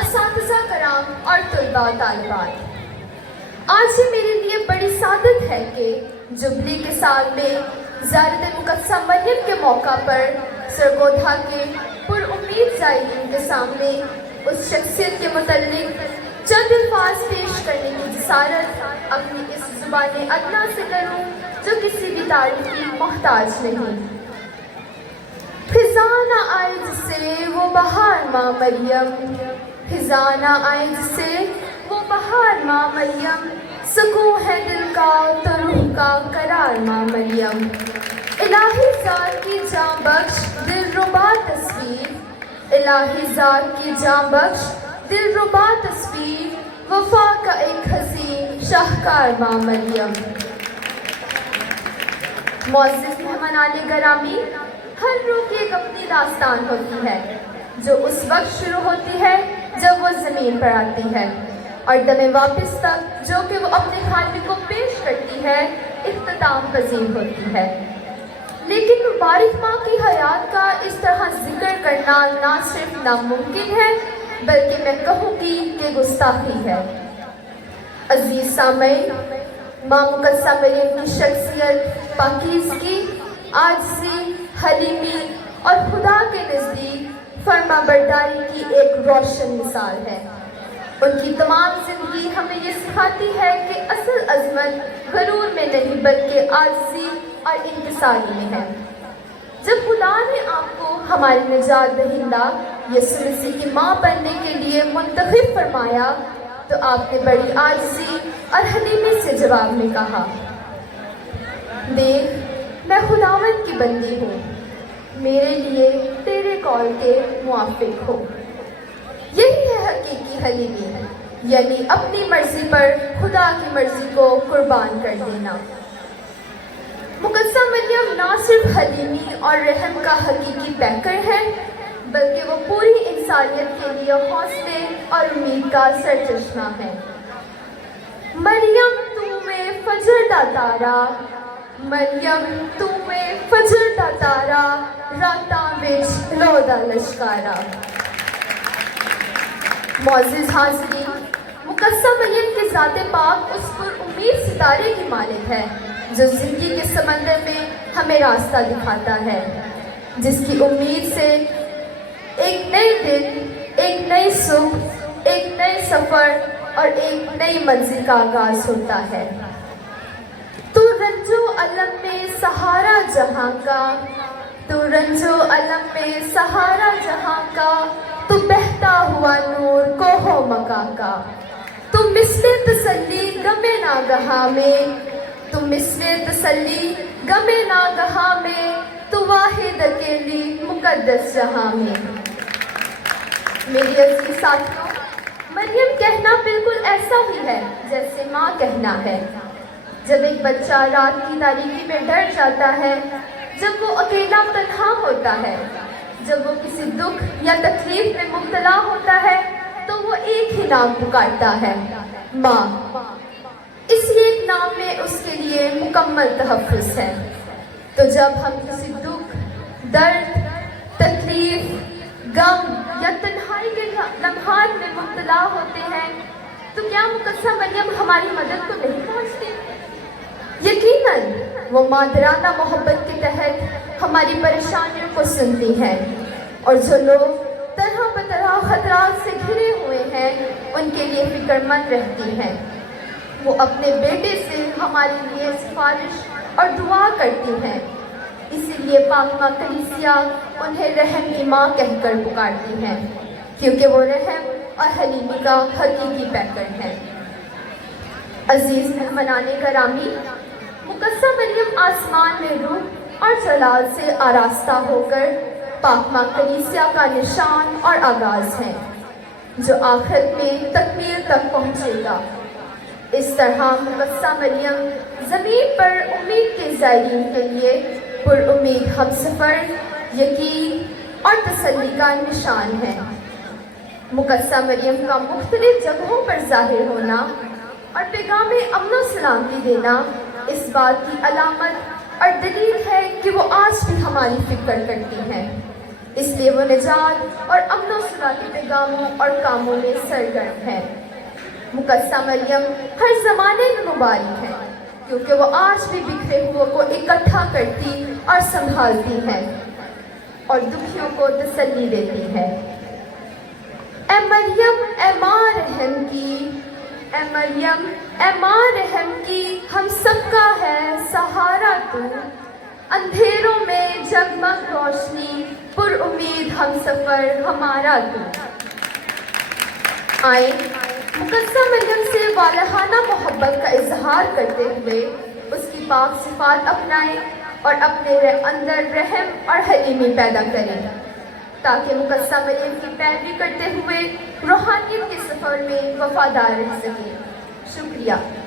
اساتذہ کرام اور طلباء طالبات، آج یہ میرے لیے بڑی سعادت ہے کہ جبلی کے سال میں زیارت مقدسہ مریم کے موقع پر سرگودھا کے پر امید زائرین کے سامنے اس شخصیت کے متعلق چند الفاظ پیش کرنے کی جسارت اپنی اس زبان ادنا سے کروں جو کسی بھی تعریف کی محتاج نہیں۔ خزاں نہ آئے جسے وہ بہار ماں مریم، خزاں نہ آئے جسے وہ بہار ماں مریم، سکون ہے دل کا تو روح کا قرار ماں مریم۔ الہی ذات کی جاں بخش دل ربا تصویر، الہی ذات کی جاں بخش دل ربا تصویر، وفا کا ایک حسین شاہکار ماں مریم۔ معزز مہمانان گرامی، ہر روح کی ایک اپنی داستان ہوتی ہے جو اس وقت شروع ہوتی ہے جب وہ زمین پر آتی ہے اور دم واپس تک جو کہ وہ اپنے خالق کو پیش کرتی ہے اختتام پذیر ہوتی ہے۔ لیکن مبارک ماں کی حیات کا اس طرح ذکر کرنا نہ صرف ناممکن ہے بلکہ میں کہوں گی کہ گستاخی ہے۔ عزیز سامعین، ماں مقدسہ مریم کی شخصیت پاکیزگی، عاجزی، حلیمی اور خدا کے نزدیک فرما برداری کی ایک روشن مثال ہے۔ ان کی تمام زندگی ہمیں یہ سکھاتی ہے کہ اصل عظمت غرور میں نہیں بلکہ عاجزی اور انکساری میں ہے۔ جب خدا نے آپ کو ہمارے نجات دہندہ یسوع مسیح کی ماں بننے کے لیے منتخب فرمایا تو آپ نے بڑی عاجزی اور حلیمی سے جواب میں کہا، دیکھ میں خداوند کی بندی ہوں، میرے لیے تیرے قول کے موافق ہو۔ یہی ہے حقیقی حلیمی، یعنی اپنی مرضی پر خدا کی مرضی کو قربان کر دینا۔ مقدسہ مریم نہ صرف حلیمی اور رحم کا حقیقی پیکر ہے بلکہ وہ پوری انسانیت کے لیے حوصلے اور امید کا سرچشمہ ہے۔ مریم تو میں فجر دا تارا، مریم تو میں فجر دا تارا، راتاں وچ لو دا لشکارا۔ معزز حاضرین، مقدسہ مریم کے ذات پاک اس پر امید ستارے کی مالک ہے جو زندگی کے سمندر میں ہمیں راستہ دکھاتا ہے، جس کی امید سے ایک نئے دن، ایک نئی صبح، ایک نئے سفر اور ایک نئی منزل کا آغاز ہوتا ہے۔ تو رنجو علم میں سہارا جہاں کا، تو رنجو علم میں سہارا جہاں کا، تو بہتا ہوا نور کوہ مکا کا، تو مثل تسلی غم ناگہاں میں، تو مثل تسلی غم ناگہاں میں، تو واحد اکیلی مقدس جہاں میں۔ میری عزیز ساتھیوں، مریم کہنا بالکل ایسا ہی ہے جیسے ماں کہنا ہے۔ جب ایک بچہ رات کی تاریکی میں ڈر جاتا ہے، جب وہ اکیلا تنہا ہوتا ہے، جب وہ کسی دکھ یا تکلیف میں مبتلا ہوتا ہے تو وہ ایک ہی نام پکارتا ہے، ماں۔ اسی ایک نام میں اس کے لیے مکمل تحفظ ہے۔ تو جب ہم کسی دکھ، درد، تکلیف، غم یا تنہائی کے لمحات میں مبتلا ہوتے ہیں تو کیا مقدسہ مریم ہماری مدد کو نہیں پہنچتی؟ یقیناً وہ مادرانہ محبت کے تحت ہماری پریشانیوں کو سنتی ہے، اور جو لوگ طرح بطرح خطرات سے گھرے ہوئے ہیں ان کے لیے فکر مند رہتی ہیں۔ وہ اپنے بیٹے سے ہمارے لیے سفارش اور دعا کرتی ہیں، اسی لیے پاک ماں کلیسیا انہیں رحم کی ماں کہہ کر پکارتی ہیں، کیونکہ وہ رحم اور حلیمی کا حقیقی پیکر ہے۔ عزیز مہمانان گرامی، مقدسہ مریم آسمان میں روح اور جلال سے آراستہ ہو کر پاک ماں کلیسیا کا نشان اور آغاز ہے جو آخرت میں تکمیل تک پہنچے گا۔ اس طرح مقدسہ مریم زمین پر امید کے زائرین کے لیے پر امید ہم سفر، یقین اور تسلی کا نشان ہے۔ مقدسہ مریم کا مختلف جگہوں پر ظاہر ہونا اور پیغام امن و سلامتی دینا اس بات کی علامت اور دلیل ہے کہ وہ آج بھی ہماری فکر کرتی ہیں۔ اس لیے وہ نجات اور امن و صلاح کے پیغاموں اور کاموں میں سرگرم ہے۔ مقدسہ مریم ہر زمانے میں مبارک ہے، کیونکہ وہ آج بھی بکھرے ہوئے کو اکٹھا کرتی اور سنبھالتی ہے اور دکھیوں کو تسلی دیتی ہے۔ اے مریم اے ماں رحم کی، اے مریم اے ماں رحم کی، ہم سب کا ہے سہارا تو، اندھیروں میں جگمگ روشنی، پر امید ہم سفر ہمارا تو۔ آئیں مقدسہ مریم سے والہانہ محبت کا اظہار کرتے ہوئے اس کی پاک صفات اپنائیں اور اپنے اندر رحم اور حلیمی پیدا کریں، تاکہ مقدسہ مریم کی پیروی کرتے ہوئے روحانیت کے سفر میں وفادار رہ سکیں۔ شکریہ۔